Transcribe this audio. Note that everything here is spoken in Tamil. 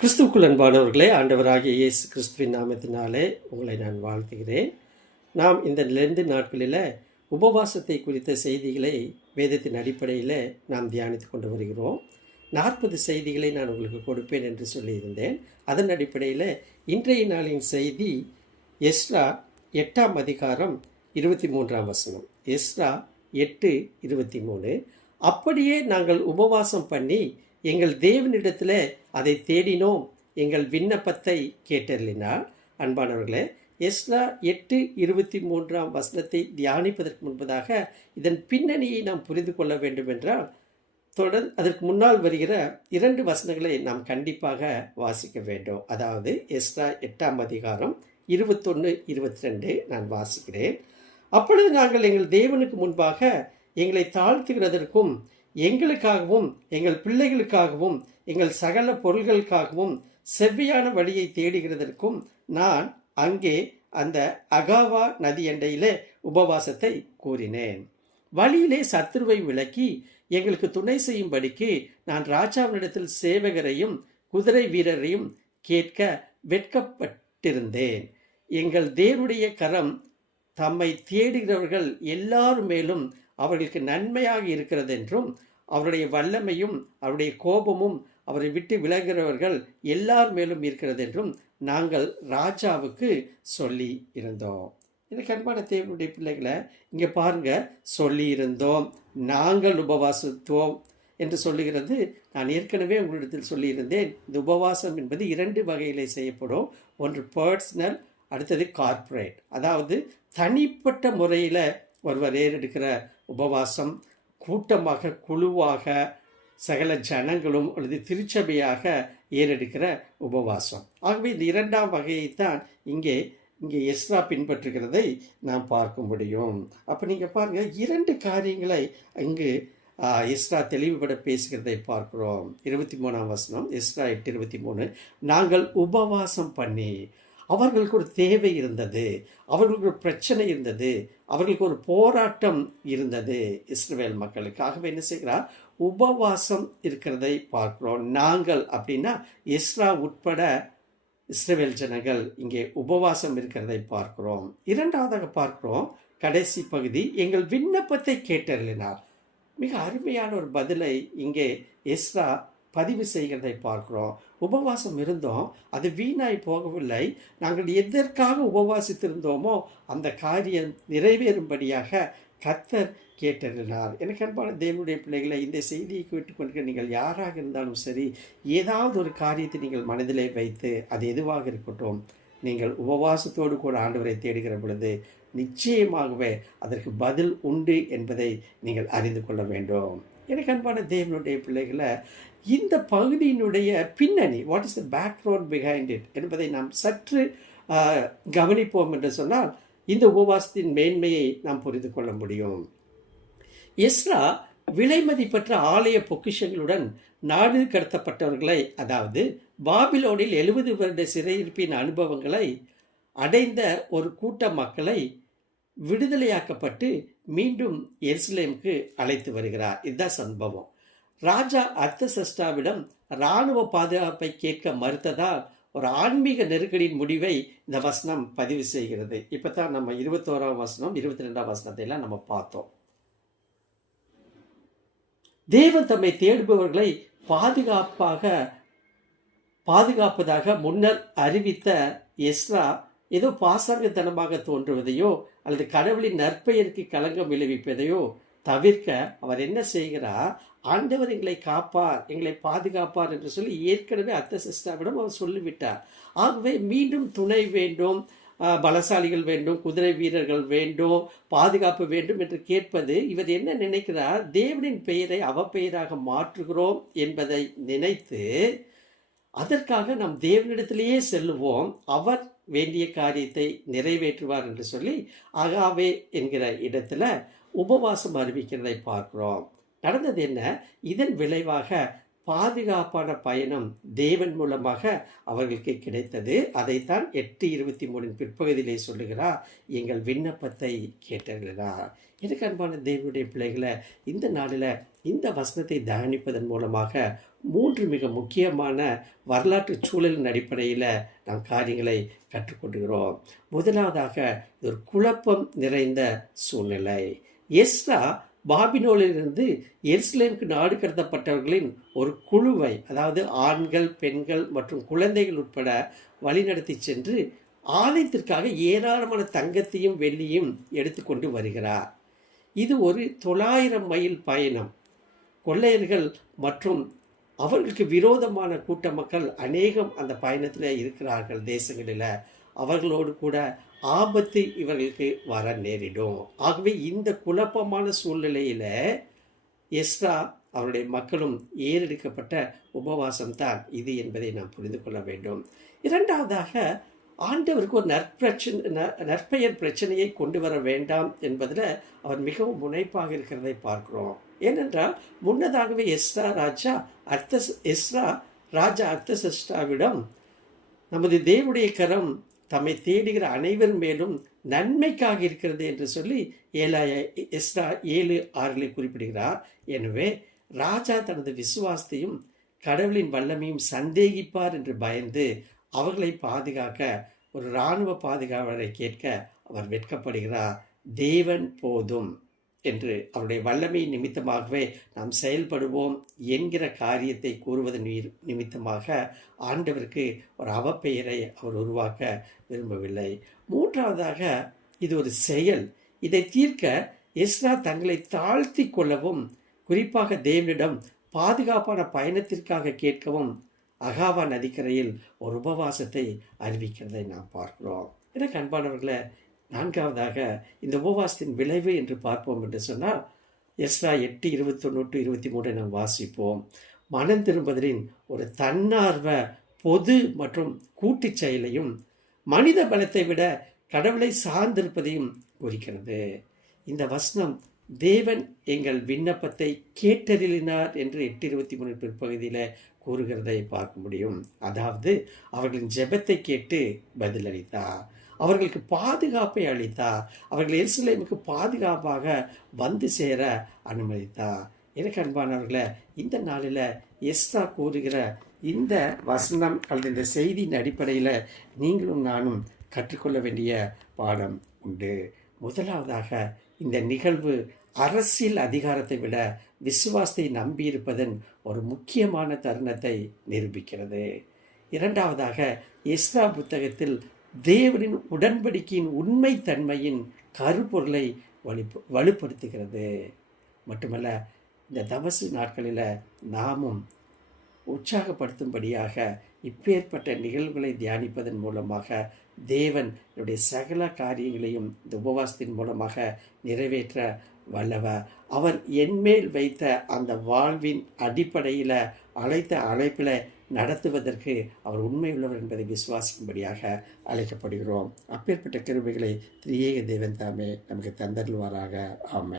கிறிஸ்துவுக்குள் அன்பானவர்களே, ஆண்டவராகிய இயேசு கிறிஸ்துவின் நாமத்தினாலே உங்களை நான் வாழ்த்துகிறேன். நாம் இந்த லெந்து நாட்களில் உபவாசத்தை குறித்த செய்திகளை வேதத்தின் அடிப்படையில் நாம் தியானித்து கொண்டு வருகிறோம். 40 செய்திகளை நான் உங்களுக்கு கொடுப்பேன் என்று சொல்லியிருந்தேன். அதன் அடிப்படையில் இன்றைய நாளின் செய்தி எஸ்றா 8ஆம் அதிகாரம் 23ஆம் வசனம். எஸ்றா 8:23. அப்படியே நாங்கள் உபவாசம் பண்ணி எங்கள் தேவனிடத்தில் அதை தேடினோம், எங்கள் விண்ணப்பத்தை கேட்டறினார். அன்பானவர்களே, எஸ்றா 8:23ஆம் வசனத்தை தியானிப்பதற்கு முன்பதாக இதன் பின்னணியை நாம் புரிந்து கொள்ள வேண்டும் என்றால் தொடர்ந்து அதற்கு முன்னால் வருகிற 2 வசனங்களை நாம் கண்டிப்பாக வாசிக்க வேண்டும். அதாவது எஸ்றா 8ஆம் அதிகாரம் 21, 22 நான் வாசிக்கிறேன். அப்பொழுது நாங்கள் எங்கள் தேவனுக்கு முன்பாக எங்களை தாழ்த்துகிறதற்கும் எங்களுக்காகவும் எங்கள் பிள்ளைகளுக்காகவும் எங்கள் சகல பொருள்களுக்காகவும் செவ்வையான வழியை தேடுகிறதற்கும் நான் அங்கே அந்த அகாவா நதி எண்டையிலே உபவாசத்தை கூறினேன். வழியிலே சத்துருவை விலக்கி எங்களுக்கு துணை செய்யும்படிக்கு நான் ராஜாவினிடத்தில் சேவகரையும் குதிரை வீரரையும் கேட்க வெட்கப்பட்டிருந்தேன். எங்கள் தேவனுடைய கரம் தம்மை தேடுகிறவர்கள் எல்லார் மேலும் அவர்களுக்கு நன்மையாக இருக்கிறது என்றும் அவருடைய வல்லமையும் அவருடைய கோபமும் அவரை விட்டு விலகிறவர்கள் எல்லார் மேலும் இருக்கிறது என்றும் நாங்கள் ராஜாவுக்கு சொல்லி இருந்தோம். எனக்கு அன்பான தேவனுடைய பிள்ளைகளை, இங்கே பாருங்க, சொல்லி இருந்தோம், நாங்கள் உபவாசித்தோம் என்று சொல்லுகிறது. நான் ஏற்கனவே உங்களிடத்தில் சொல்லியிருந்தேன், இந்த உபவாசம் என்பது 2 வகையிலே செய்யப்படும். ஒன்று பர்சனல், அடுத்தது கார்ப்பரேட். அதாவது தனிப்பட்ட முறையில் ஒருவர் ஏறெடுக்கிற உபவாசம், கூட்டமாக குழுவாக சகல ஜனங்களும் அல்லது திருச்சபையாக ஏறெடுக்கிற உபவாசம். ஆகவே இந்த 2ஆம் வகையைத்தான் இங்கே எஸ்றா பின்பற்றுகிறதை நாம் பார்க்க முடியும். அப்போ நீங்கள் பாருங்கள், 2 காரியங்களை இங்கு எஸ்றா தெளிவுபட பேசுகிறதை பார்க்கிறோம். 23ஆம் வசனம், எஸ்றா 8:23. நாங்கள் உபவாசம் பண்ணி, அவர்களுக்கு ஒரு தேவை இருந்தது, அவர்களுக்கு ஒரு பிரச்சனை இருந்தது, அவர்களுக்கு ஒரு போராட்டம் இருந்தது இஸ்ரவேல் மக்களுக்கு. ஆகவே என்ன செய்கிறார், உபவாசம் இருக்கிறதை பார்க்கிறோம். நாங்கள் அப்படின்னா எஸ்றா உட்பட இஸ்ரவேல் ஜனங்கள் இங்கே உபவாசம் இருக்கிறதை பார்க்கிறோம். 2ஆவதாக பார்க்கிறோம், கடைசி பகுதி, எங்கள் விண்ணப்பத்தை கேட்டறினார். மிக அருமையான ஒரு பதிலை இங்கே எஸ்றா பதிவு செய்கிறதை பார்க்கிறோம். உபவாசம் இருந்தோம், அது வீணாய் போகவில்லை. நாங்கள் எதற்காக உபவாசித்திருந்தோமோ அந்த காரியம் நிறைவேறும்படியாக கர்த்தர் கேட்டறினார். எனக்கு அன்பான தேவனுடைய பிள்ளைகளை, இந்த செய்தியை கேட்டுக்கொண்டு நீங்கள் யாராக இருந்தாலும் சரி, ஏதாவது ஒரு காரியத்தை நீங்கள் மனதிலே வைத்து, அது எதுவாக இருக்கட்டும், நீங்கள் உபவாசத்தோடு கூட ஆண்டவரை தேடுகிற பொழுது நிச்சயமாகவே அதற்கு பதில் உண்டு என்பதை நீங்கள் அறிந்து கொள்ள வேண்டும். எனக்கு அன்பான தேவனுடைய பிள்ளைகளை, இந்த பகுதியினுடைய பின்னணி, what is the background behind it என்பதை நாம் சற்று கவனிப்போம் என்று சொன்னால் இந்த உபவாசத்தின் மேன்மையை நாம் புரிந்து கொள்ள முடியும். எஸ்றா விலைமதிப்பற்ற ஆலய பொக்கிஷங்களுடன் நாடு கடத்தப்பட்டவர்களை, அதாவது பாபிலோனில் 70 வருட சிறையிருப்பின் அனுபவங்களை அடைந்த ஒரு கூட்ட மக்களை விடுதலையாக்கப்பட்டு மீண்டும் எருசலேமுக்கு அழைத்து வருகிறார். இதுதான் சம்பவம். ராஜா அர்தசஷ்டாவிடம் இராணுவ பாதுகாப்பை கேட்க மறுத்ததால் ஒரு ஆன்மீக நெருக்கடியின் முடிவை இந்த வசனம் பதிவு செய்கிறது. இப்போ தான் நம்ம 21ஆம் வசனம் 22ஆம் வசனத்தை எல்லாம் நம்ம பார்த்தோம். தேவன் தம்மை தேடுபவர்களை பாதுகாப்பதாக முன்னர் அறிவித்த எஸ்றா ஏதோ பாசாங்கத்தனமாக தோன்றுவதையோ அல்லது கடவுளின் நற்பெயருக்கு களங்கம் விளைவிப்பதையோ தவிர்க்க அவர் என்ன செய்கிறார், ஆண்டவர் எங்களை காப்பார், எங்களை பாதுகாப்பார் என்று சொல்லி ஏற்கனவே அர்தசஷ்டாவிடம் அவர் சொல்லிவிட்டார். ஆகவே மீண்டும் துணை வேண்டும், பலசாலிகள் வேண்டும், குதிரை வீரர்கள் வேண்டும், பாதுகாப்பு வேண்டும் என்று கேட்பது, இவர் என்ன நினைக்கிறார், தேவனின் பெயரை அவப்பெயராக மாற்றுகிறோம் என்பதை நினைத்து அதற்காக நாம் தேவனிடத்திலேயே செல்லுவோம், அவர் வேண்டிய காரியத்தை நிறைவேற்றுவார் என்று சொல்லி அகாவே என்கிற இடத்துல உபவாசம் அறிவிக்கிறதை பார்க்கிறோம். நடந்தது என்ன, இதன் விளைவாக பாதுகாப்பான பயணம் தேவன் மூலமாக அவர்களுக்கு கிடைத்தது. அதைத்தான் 8:23 பிற்பகுதியிலே சொல்லுகிறார், எங்கள் விண்ணப்பத்தை கேட்டறினார். எனக்கு அன்பான தேவனுடைய பிள்ளைகளை, இந்த நாளில் இந்த வசனத்தை தியானிப்பதன் மூலமாக 3 மிக முக்கியமான வரலாற்று சூழலின் அடிப்படையில் நாம் காரியங்களை கற்றுக்கொள்கிறோம். முதலாவதாக இது ஒரு குழப்பம் நிறைந்த சூழ்நிலை. எஸ்ரா பாபிலோனிலிருந்து எருசலேமுக்கு நாடு கடத்தப்பட்டவர்களின் ஒரு குழுவை, அதாவது ஆண்கள், பெண்கள் மற்றும் குழந்தைகள் உட்பட வழிநடத்தி சென்று ஆலயத்திற்காக ஏராளமான தங்கத்தையும் வெள்ளியும் எடுத்துக்கொண்டு வருகிறார். இது ஒரு 900 மைல் பயணம். கொள்ளையர்கள் மற்றும் அவர்களுக்கு விரோதமான கூட்ட மக்கள் அநேகம் அந்த பயணத்தில் இருக்கிறார்கள். தேசங்களில் அவர்களோடு கூட ஆபத்து இவர்களுக்கு வர நேரிடும். ஆகவே இந்த குழப்பமான சூழ்நிலையில் எஸ்ரா அவருடைய மக்களும் ஏறெடுக்கப்பட்ட உபவாசம்தான் இது என்பதை நாம் புரிந்து கொள்ள வேண்டும். இரண்டாவதாக, ஆண்டவருக்கு ஒரு நற்பெயர் பிரச்சனையை கொண்டு வர வேண்டாம் என்பதில் அவர் மிகவும் முனைப்பாக இருக்கிறதை பார்க்கிறோம். ஏனென்றால் முன்னதாகவே எஸ்ரா ராஜா அர்த்தசஷ்டாவிடம் நமது தேவனுடைய கரம் தம்மை தேடுகிற அனைவர் மேலும் நன்மைக்காக இருக்கிறது என்று சொல்லி எஸ்ரா 7:6 குறிப்பிடுகிறார். எனவே ராஜா தனது விசுவாசத்தையும் கடவுளின் வல்லமையும் சந்தேகிப்பார் என்று பயந்து அவர்களை பாதுகாக்க ஒரு இராணுவ பாதுகாவலரை கேட்க அவர் வெட்கப்படுகிறார். தேவன் போதும் என்று அவருடைய வல்லமை நிமித்தமாகவே நாம் செயல்படுவோம் என்கிற காரியத்தை கூறுவதன் நிமித்தமாக ஆண்டவருக்கு ஒரு அவப்பெயரை அவர் உருவாக்க விரும்பவில்லை. மூன்றாவதாக, இது ஒரு செயல். இதை தீர்க்க எஸ்ரா தங்களை தாழ்த்தி கொள்ளவும், குறிப்பாக தேவனிடம் பாதுகாப்பான பயணத்திற்காக கேட்கவும் அகாவா நதிக்கரையில் ஒரு உபவாசத்தை அறிவிக்கிறதை நாம் பார்க்கிறோம். எனக்கு அன்பானவர்களை, நான்காவதாக இந்த உபவாசத்தின் விளைவு என்று பார்ப்போம் என்று சொன்னால் எஸ்ரா 8:21-23 நாம் வாசிப்போம். மனம் திரும்புதலின் ஒரு தன்னார்வ பொது மற்றும் கூட்டு செயலையும் மனித பலத்தை விட கடவுளை சார்ந்திருப்பதையும் குறிக்கிறது. இந்த வசனம் தேவன் எங்கள் விண்ணப்பத்தை கேட்டறினார் என்று 8:23 பிற்பகுதியில் கூறுகிறதை பார்க்க முடியும். அதாவது அவர்களின் ஜெபத்தை கேட்டு பதிலளித்தார், அவர்களுக்கு பாதுகாப்பை அளித்தார், அவர்கள் எருசலேமுக்கு பாதுகாப்பாக வந்து சேர அனுமதித்தார். எனக்கு அன்பானவர்களை, இந்த நாளில் எஸ்ரா கூறுகிற இந்த வசனம் அல்லது இந்த செய்தியின் அடிப்படையில் நீங்களும் நானும் கற்றுக்கொள்ள வேண்டிய பாடம் உண்டு. முதலாவதாக, இந்த நிகழ்வு அரசியல் அதிகாரத்தை விட விசுவாசத்தை நம்பியிருப்பதன் ஒரு முக்கியமான தருணத்தை நிரூபிக்கிறது. இரண்டாவதாக, எஸ்ரா புத்தகத்தில் தேவனின் உடன்படிக்கையின் உண்மை தன்மையின் கருப்பொருளை வலுப்படுத்துகிறது. மட்டுமல்ல, இந்த தபசு நாட்களில் நாமும் உற்சாகப்படுத்தும்படியாக இப்பேற்பட்ட நிகழ்வுகளை தியானிப்பதன் மூலமாக தேவன் என்னுடைய சகல காரியங்களையும் இந்த உபவாசத்தின் மூலமாக நிறைவேற்ற வல்லவர். அவர் என்மேல் வைத்த அந்த வாழ்வின் அடிப்படையில் அழைத்த அழைப்பில் நடத்துவதற்கு அவர் உண்மையுள்ளவர் என்பதை விசுவாசிக்கும்படியாக அழைக்கப்படுகிறோம். அப்பேற்பட்ட கிருபைகளை திரியேக தேவன் தாமே நமக்கு தந்தருள்வாராக. ஆமென்.